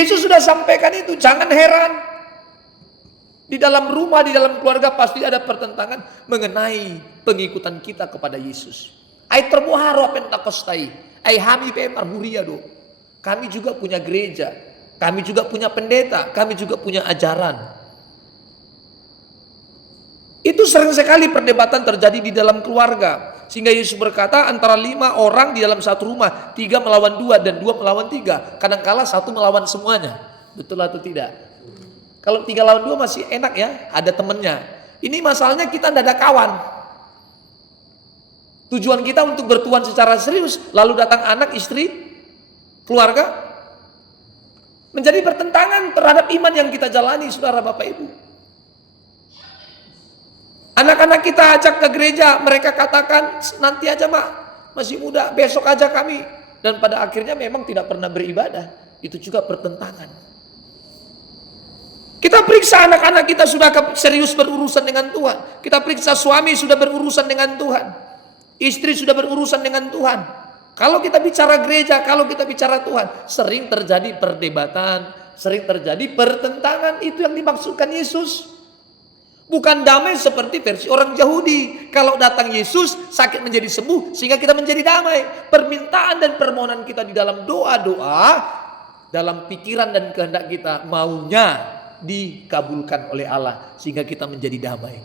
Yesus sudah sampaikan itu, jangan heran. Di dalam rumah, di dalam keluarga pasti ada pertentangan mengenai pengikutan kita kepada Yesus. Ai termuharo pentakostai, ai hami pe marhuria do. Kami juga punya gereja, kami juga punya pendeta, kami juga punya ajaran. Itu sering sekali perdebatan terjadi di dalam keluarga. Sehingga Yesus berkata antara 5 orang di dalam satu rumah, 3 melawan 2 dan 2 melawan 3. Kadangkala 1 melawan semuanya. Betul atau tidak? Kalau 3 lawan 2 masih enak ya, ada temennya. Ini masalahnya kita tidak ada kawan. Tujuan kita untuk bertuan secara serius, lalu datang anak, istri, keluarga, menjadi bertentangan terhadap iman yang kita jalani, saudara Bapak Ibu. Anak-anak kita ajak ke gereja, mereka katakan nanti aja mak, masih muda, besok aja kami. Dan pada akhirnya memang tidak pernah beribadah. Itu juga pertentangan. Kita periksa anak-anak kita sudah serius berurusan dengan Tuhan. Kita periksa suami sudah berurusan dengan Tuhan. Istri sudah berurusan dengan Tuhan. Kalau kita bicara gereja, kalau kita bicara Tuhan, sering terjadi perdebatan, sering terjadi pertentangan. Itu yang dimaksudkan Yesus. Bukan damai seperti versi orang Yahudi. Kalau datang Yesus, sakit menjadi sembuh sehingga kita menjadi damai. Permintaan dan permohonan kita di dalam doa-doa, dalam pikiran dan kehendak kita maunya dikabulkan oleh Allah sehingga kita menjadi damai.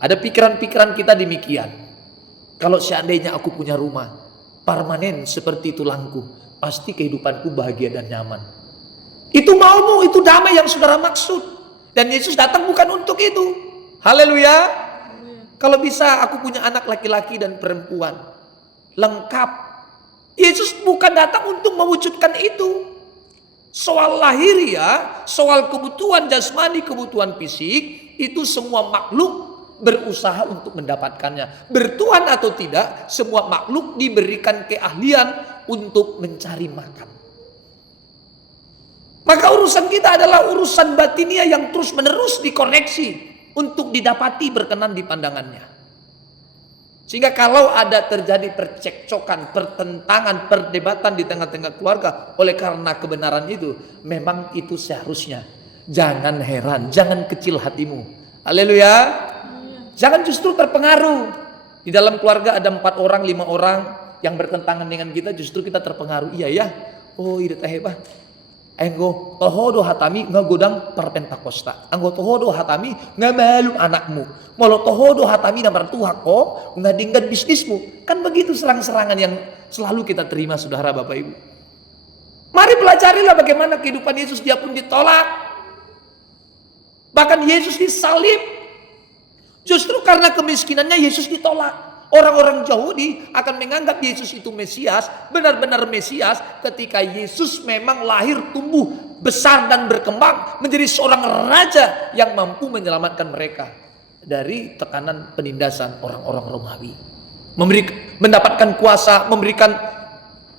Ada pikiran-pikiran kita demikian. Kalau seandainya aku punya rumah permanen seperti tulangku, pasti kehidupanku bahagia dan nyaman. Itu maumu, itu damai yang saudara maksud. Dan Yesus datang bukan untuk itu. Haleluya. Kalau bisa aku punya anak laki-laki dan perempuan lengkap. Yesus bukan datang untuk mewujudkan itu. Soal lahiriah, soal kebutuhan jasmani, kebutuhan fisik, itu semua makhluk berusaha untuk mendapatkannya. Bertuhan atau tidak, semua makhluk diberikan keahlian untuk mencari makan. Maka urusan kita adalah urusan batinia yang terus menerus dikoneksi untuk didapati berkenan di pandangannya. Sehingga kalau ada terjadi percekcokan, pertentangan, perdebatan di tengah-tengah keluarga oleh karena kebenaran itu, memang itu seharusnya. Jangan heran, jangan kecil hatimu. Haleluya. Jangan justru terpengaruh. Di dalam keluarga ada 4 orang, 5 orang yang bertentangan dengan kita, justru kita terpengaruh. Iya ya, oh ide hebat. Enggo tohodo hatami ngagodang perpentakosta. Enggo tohodo hatami ngabalum anakmu. Molo tohodo hatami namar Tuhan ko ngadinggan bisnismu. Kan begitu serang-serangan yang selalu kita terima saudara Bapak Ibu. Mari pelajarilah bagaimana kehidupan Yesus, dia pun ditolak. Bahkan Yesus disalib. Justru karena kemiskinannya Yesus ditolak. Orang-orang Yahudi akan menganggap Yesus itu Mesias, benar-benar Mesias ketika Yesus memang lahir, tumbuh, besar dan berkembang menjadi seorang raja yang mampu menyelamatkan mereka dari tekanan penindasan orang-orang Romawi. Mendapatkan kuasa, memberikan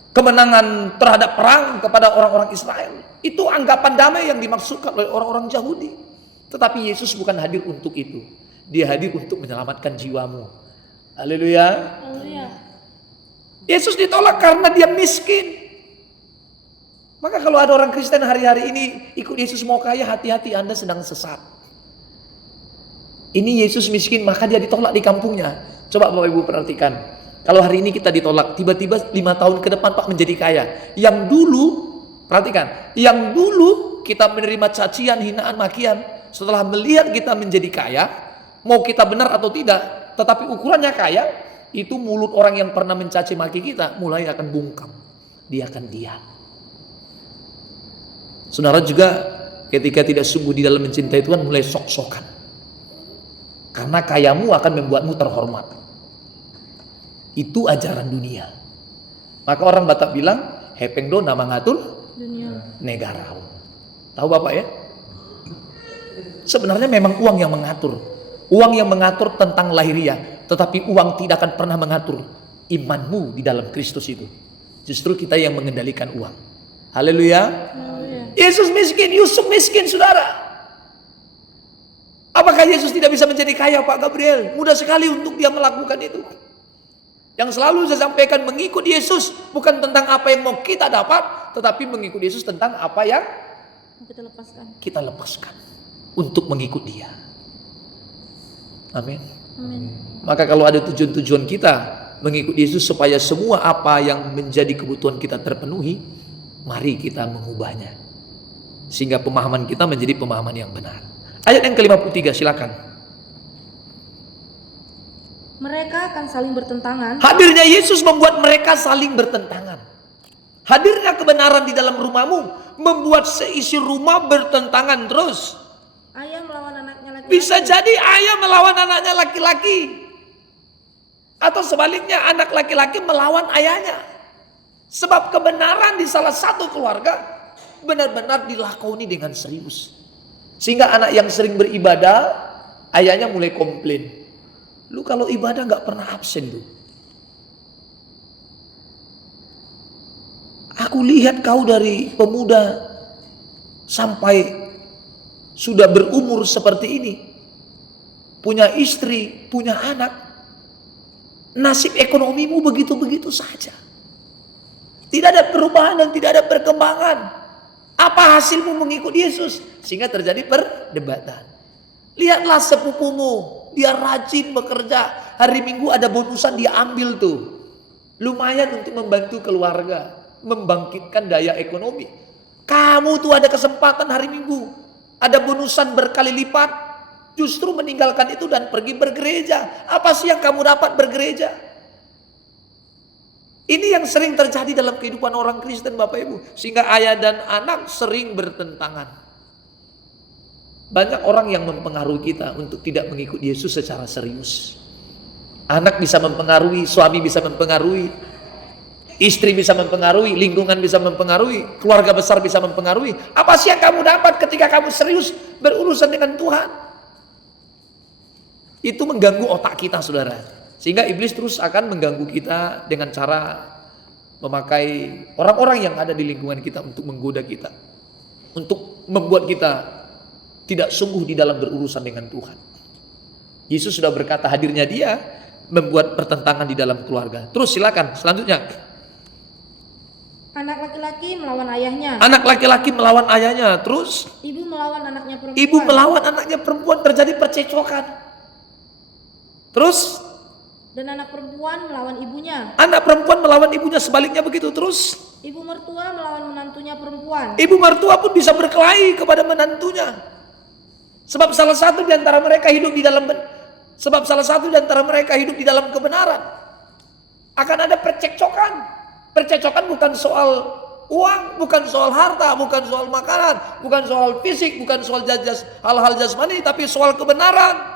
kemenangan terhadap perang kepada orang-orang Israel. Itu anggapan damai yang dimaksudkan oleh orang-orang Yahudi. Tetapi Yesus bukan hadir untuk itu. Dia hadir untuk menyelamatkan jiwamu. Haleluya. Yesus ditolak karena dia miskin. Maka kalau ada orang Kristen hari-hari ini ikut Yesus mau kaya, hati-hati Anda sedang sesat. Ini Yesus miskin maka dia ditolak di kampungnya. Coba Bapak Ibu perhatikan. Kalau hari ini kita ditolak, tiba-tiba 5 tahun ke depan Pak menjadi kaya. Yang dulu, perhatikan, yang dulu kita menerima cacian, hinaan, makian, setelah melihat kita menjadi kaya, mau kita benar atau tidak, tetapi ukurannya kaya, itu mulut orang yang pernah mencaci maki kita mulai akan bungkam. Dia akan diam. Saudara juga ketika tidak sungguh di dalam mencintai Tuhan mulai sok-sokan. Karena kayamu akan membuatmu terhormat. Itu ajaran dunia. Maka orang Batak bilang, hepeng do nama ngatur dunia negara. Tahu Bapak ya? Sebenarnya memang uang yang mengatur. Uang yang mengatur tentang lahiriah, tetapi uang tidak akan pernah mengatur imanmu di dalam Kristus itu. Justru kita yang mengendalikan uang. Haleluya. Yesus miskin, Yusuf miskin, saudara. Apakah Yesus tidak bisa menjadi kaya, Pak Gabriel? Mudah sekali untuk dia melakukan itu. Yang selalu saya sampaikan, mengikut Yesus bukan tentang apa yang mau kita dapat, tetapi mengikut Yesus tentang apa yang kita lepaskan untuk mengikut Dia. Amin. Maka kalau ada tujuan-tujuan kita mengikut Yesus supaya semua apa yang menjadi kebutuhan kita terpenuhi, mari kita mengubahnya sehingga pemahaman kita menjadi pemahaman yang benar. Ayat yang ke-53, silakan. Mereka akan saling bertentangan. Hadirnya Yesus membuat mereka saling bertentangan. Hadirnya kebenaran di dalam rumahmu membuat seisi rumah bertentangan terus. Ayah melawan anaknya laki-laki. Bisa jadi ayah melawan anaknya laki-laki. Atau sebaliknya anak laki-laki melawan ayahnya. Sebab kebenaran di salah satu keluarga benar-benar dilakoni dengan serius. Sehingga anak yang sering beribadah, ayahnya mulai komplain. Lu kalau ibadah gak pernah absen lu. Aku lihat kau dari pemuda sampai sudah berumur seperti ini, punya istri, punya anak, nasib ekonomimu begitu-begitu saja. Tidak ada perubahan dan tidak ada perkembangan. Apa hasilmu mengikut Yesus? Sehingga terjadi perdebatan. Lihatlah sepupumu, dia rajin bekerja, hari Minggu ada bonusan dia ambil tuh. Lumayan untuk membantu keluarga, membangkitkan daya ekonomi. Kamu tuh ada kesempatan hari Minggu, ada bonusan berkali lipat, justru meninggalkan itu dan pergi bergereja. Apa sih yang kamu dapat bergereja? Ini yang sering terjadi dalam kehidupan orang Kristen, Bapak Ibu. Sehingga ayah dan anak sering bertentangan. Banyak orang yang mempengaruhi kita untuk tidak mengikut Yesus secara serius. Anak bisa mempengaruhi, suami bisa mempengaruhi, istri bisa mempengaruhi, lingkungan bisa mempengaruhi, keluarga besar bisa mempengaruhi. Apa sih yang kamu dapat ketika kamu serius berurusan dengan Tuhan? Itu mengganggu otak kita, saudara. Sehingga iblis terus akan mengganggu kita dengan cara memakai orang-orang yang ada di lingkungan kita untuk menggoda kita. Untuk membuat kita tidak sungguh di dalam berurusan dengan Tuhan. Yesus sudah berkata hadirnya Dia membuat pertentangan di dalam keluarga. Terus silakan selanjutnya. Anak laki-laki melawan ayahnya. Anak laki-laki melawan ayahnya. Terus Ibu melawan anaknya perempuan. ibu melawan anaknya perempuan, terjadi percecokan. Terus Dan anak perempuan melawan ibunya. anak perempuan melawan ibunya, sebaliknya begitu. Terus Ibu mertua melawan menantunya perempuan. ibu mertua pun bisa berkelahi kepada menantunya. Sebab salah satu di antara mereka hidup di dalam kebenaran. Akan ada percekcokan. Percekcokan bukan soal uang, bukan soal harta, bukan soal makanan, bukan soal fisik, bukan soal hal-hal jasmani, tapi soal kebenaran.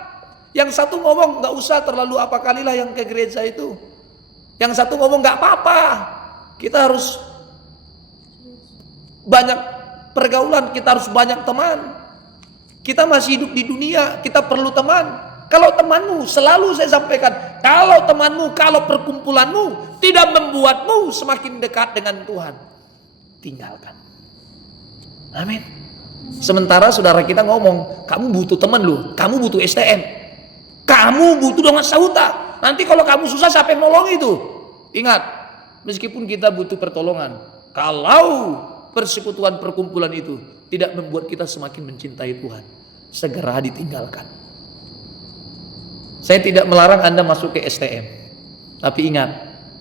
Yang satu ngomong gak usah terlalu apa kalilah yang ke gereja itu. Yang satu ngomong gak apa-apa. Kita harus banyak pergaulan, kita harus banyak teman. Kita masih hidup di dunia, kita perlu teman. Kalau temanmu, selalu saya sampaikan, kalau temanmu, kalau perkumpulanmu tidak membuatmu semakin dekat dengan Tuhan, tinggalkan. Amin. Sementara saudara kita ngomong, kamu butuh teman loh, kamu butuh STM, kamu butuh dongas sauta. Nanti kalau kamu susah siapa yang nolong itu? Ingat, meskipun kita butuh pertolongan, kalau persekutuan perkumpulan itu tidak membuat kita semakin mencintai Tuhan, segera ditinggalkan. Saya tidak melarang Anda masuk ke STM, tapi ingat,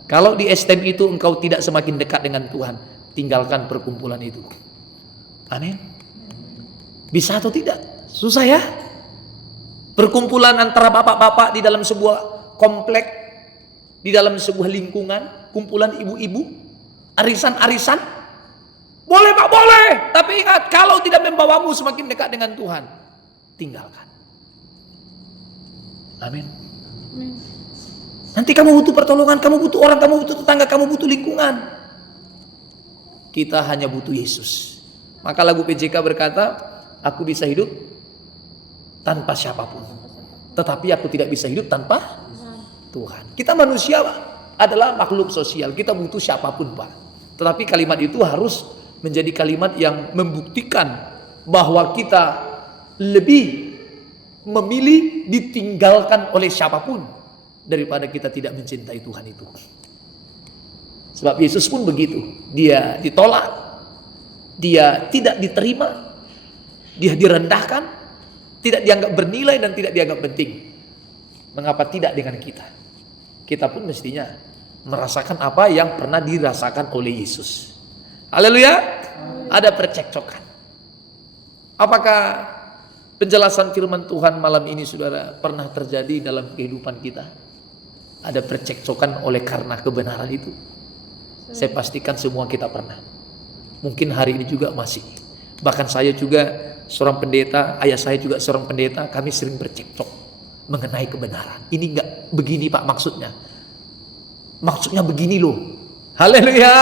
kalau di STM itu engkau tidak semakin dekat dengan Tuhan, tinggalkan perkumpulan itu. Amin. Bisa atau tidak? Susah ya. Perkumpulan antara bapak-bapak di dalam sebuah komplek, di dalam sebuah lingkungan, kumpulan ibu-ibu, arisan-arisan, boleh Pak, boleh. Tapi ingat, kalau tidak membawamu semakin dekat dengan Tuhan, tinggalkan. Amin. Nanti kamu butuh pertolongan, kamu butuh orang, kamu butuh tetangga, kamu butuh lingkungan. Kita hanya butuh Yesus. Maka lagu PJK berkata, aku bisa hidup tanpa siapapun, tetapi aku tidak bisa hidup tanpa Tuhan. Kita manusia adalah makhluk sosial, kita butuh siapapun Pak. Tetapi kalimat itu harus menjadi kalimat yang membuktikan bahwa kita lebih memilih ditinggalkan oleh siapapun daripada kita tidak mencintai Tuhan itu. Sebab Yesus pun begitu, Dia ditolak, dia tidak diterima, dia direndahkan, tidak dianggap bernilai dan tidak dianggap penting. Mengapa tidak dengan kita? Kita pun mestinya merasakan apa yang pernah dirasakan oleh Yesus. Haleluya. Ada percekcokan. Apakah penjelasan firman Tuhan malam ini saudara pernah terjadi dalam kehidupan kita? Ada percekcokan oleh karena kebenaran itu? Saya pastikan semua kita pernah. Mungkin hari ini juga masih. Bahkan saya juga seorang pendeta, ayah saya juga seorang pendeta, kami sering bercekcok mengenai kebenaran. Ini enggak begini Pak maksudnya. Maksudnya begini loh. Haleluya.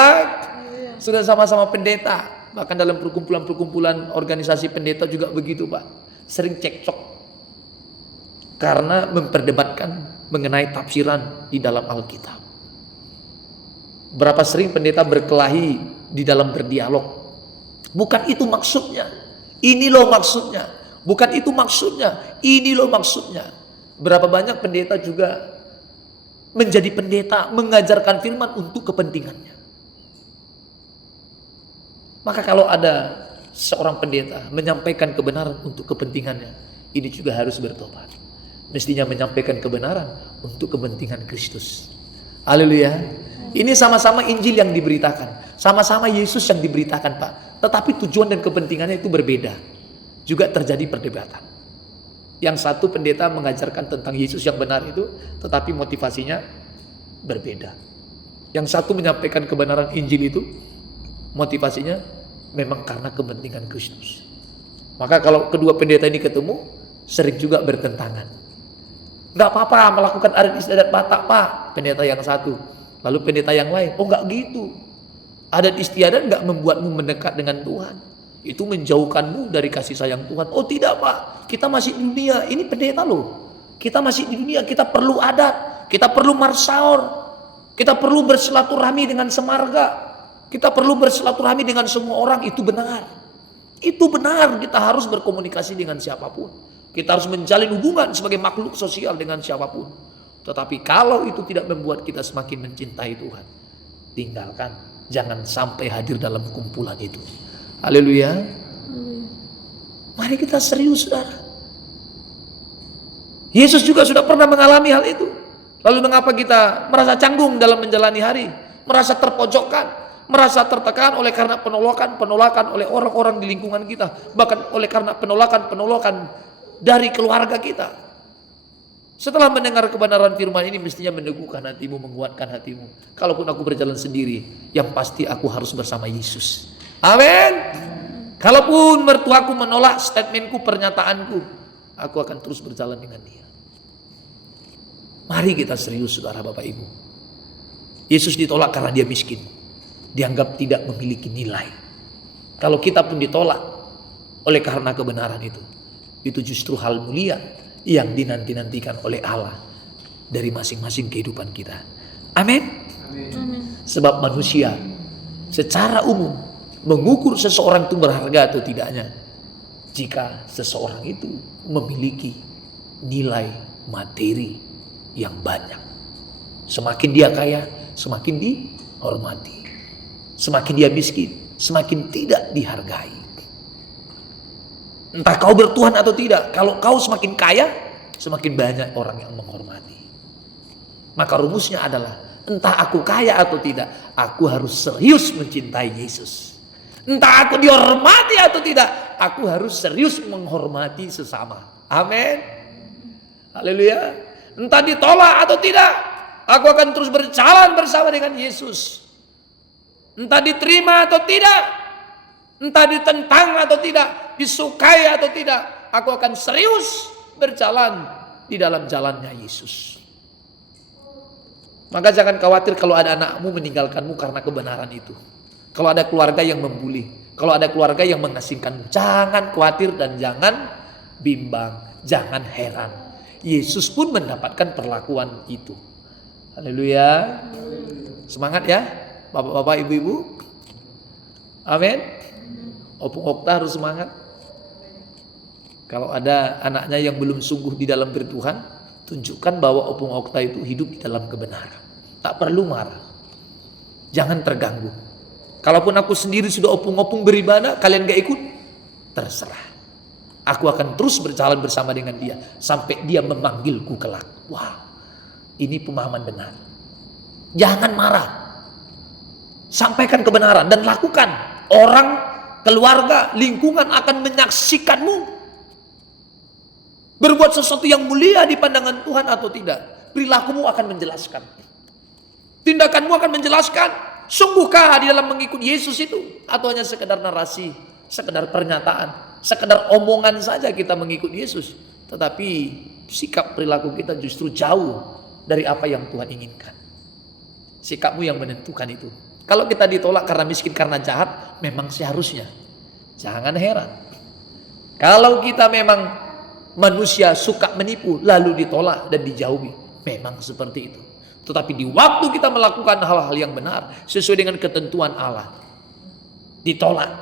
Sudah sama-sama pendeta. Bahkan dalam perkumpulan-perkumpulan organisasi pendeta juga begitu Pak. Sering cekcok. Karena memperdebatkan mengenai tafsiran di dalam Alkitab. Berapa sering pendeta berkelahi di dalam berdialog. Bukan itu maksudnya. Ini loh maksudnya. Bukan itu maksudnya. Ini loh maksudnya. Berapa banyak pendeta juga menjadi pendeta, mengajarkan firman untuk kepentingannya. Maka kalau ada seorang pendeta menyampaikan kebenaran untuk kepentingannya, ini juga harus bertobat. Mestinya menyampaikan kebenaran untuk kepentingan Kristus. Haleluya. Ini sama-sama Injil yang diberitakan, sama-sama Yesus yang diberitakan Pak. Tetapi tujuan dan kepentingannya itu berbeda. Juga terjadi perdebatan. Yang satu pendeta mengajarkan tentang Yesus yang benar itu, tetapi motivasinya berbeda. Yang satu menyampaikan kebenaran Injil itu, motivasinya memang karena kepentingan Kristus. Maka kalau kedua pendeta ini ketemu, sering juga bertentangan. Enggak apa-apa melakukan adat istiadat Batak Pak, pendeta yang satu. Lalu pendeta yang lain, oh enggak gitu. Adat istiadat enggak membuatmu mendekat dengan Tuhan. Itu menjauhkanmu dari kasih sayang Tuhan. Oh tidak Pak, kita masih di dunia. Ini pendeta loh. Kita masih di dunia, kita perlu adat. Kita perlu marsaor. Kita perlu bersilaturahmi dengan semarga. Kita perlu bersilaturahmi dengan semua orang. Itu benar. Itu benar, kita harus berkomunikasi dengan siapapun. Kita harus menjalin hubungan sebagai makhluk sosial dengan siapapun. Tetapi kalau itu tidak membuat kita semakin mencintai Tuhan, tinggalkan. Jangan sampai hadir dalam kumpulan itu. Haleluya. Mari kita serius saudara. Yesus juga sudah pernah mengalami hal itu. Lalu mengapa kita merasa canggung dalam menjalani hari? Merasa terpojokkan, merasa tertekan oleh karena penolakan oleh orang-orang di lingkungan kita. Bahkan oleh karena penolakan dari keluarga kita. Setelah mendengar kebenaran firman ini mestinya meneguhkan hatimu, menguatkan hatimu. Kalaupun aku berjalan sendiri, yang pasti aku harus bersama Yesus. Amin. Kalaupun mertuaku menolak statementku, pernyataanku, aku akan terus berjalan dengan dia. Mari kita serius saudara Bapak Ibu. Yesus ditolak karena dia miskin. Dianggap tidak memiliki nilai. Kalau kita pun ditolak oleh karena kebenaran itu justru hal mulia yang dinanti-nantikan oleh Allah dari masing-masing kehidupan kita. Amin. Sebab manusia secara umum mengukur seseorang itu berharga atau tidaknya jika seseorang itu memiliki nilai materi yang banyak. Semakin dia kaya, semakin dihormati. Semakin dia miskin, semakin tidak dihargai. Entah kau bertuhan atau tidak, kalau kau semakin kaya, semakin banyak orang yang menghormati. Maka rumusnya adalah, entah aku kaya atau tidak, aku harus serius mencintai Yesus. Entah aku dihormati atau tidak, aku harus serius menghormati sesama. Amin. Haleluya. Entah ditolak atau tidak, aku akan terus berjalan bersama dengan Yesus. Entah diterima atau tidak, entah ditentang atau tidak, disukai atau tidak, aku akan serius berjalan di dalam jalannya Yesus. Maka jangan khawatir kalau ada anakmu meninggalkanmu karena kebenaran itu. Kalau ada keluarga yang membuli, kalau ada keluarga yang mengasingkanmu, jangan khawatir dan jangan bimbang, jangan heran. Yesus pun mendapatkan perlakuan itu. Haleluya. Semangat ya, bapak-bapak, ibu-ibu. Amin. Opung Okta harus semangat. Kalau ada anaknya yang belum sungguh di dalam bertuhan, tunjukkan bahwa Opung Okta itu hidup di dalam kebenaran. Tak perlu marah. Jangan terganggu. Kalaupun aku sendiri sudah opung-opung beribadah, kalian gak ikut, terserah. Aku akan terus berjalan bersama dengan dia sampai dia memanggilku kelak. Wah, ini pemahaman benar. Jangan marah. Sampaikan kebenaran dan lakukan. Orang, keluarga, lingkungan akan menyaksikanmu berbuat sesuatu yang mulia di pandangan Tuhan atau tidak. Perilakumu akan menjelaskan. Tindakanmu akan menjelaskan. Sungguhkah di dalam mengikuti Yesus itu? Atau hanya sekedar narasi, sekedar pernyataan, sekedar omongan saja kita mengikuti Yesus. Tetapi sikap perilaku kita justru jauh dari apa yang Tuhan inginkan. Sikapmu yang menentukan itu. Kalau kita ditolak karena miskin, karena jahat, memang seharusnya. Jangan heran. Kalau kita memang manusia suka menipu, lalu ditolak dan dijauhi, memang seperti itu. Tetapi di waktu kita melakukan hal-hal yang benar sesuai dengan ketentuan Allah, ditolak,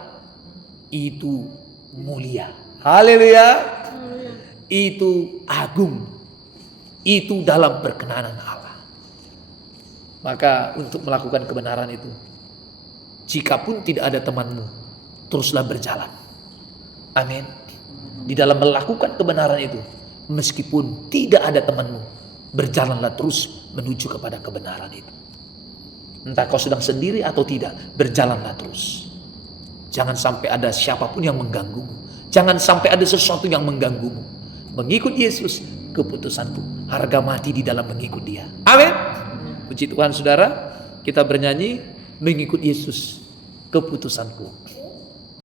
itu mulia. Haleluya. Itu agung. Itu dalam perkenanan Allah. Maka untuk melakukan kebenaran itu, jikapun tidak ada temanmu, teruslah berjalan. Amin. Di dalam melakukan kebenaran itu, meskipun tidak ada temanmu, berjalanlah terus menuju kepada kebenaran itu. Entah kau sedang sendiri atau tidak, berjalanlah terus. Jangan sampai ada siapapun yang mengganggumu. Jangan sampai ada sesuatu yang mengganggumu. Mengikut Yesus, keputusanku. Harga mati di dalam mengikut dia. Amin. Puji Tuhan saudara, kita bernyanyi mengikut Yesus, keputusanku.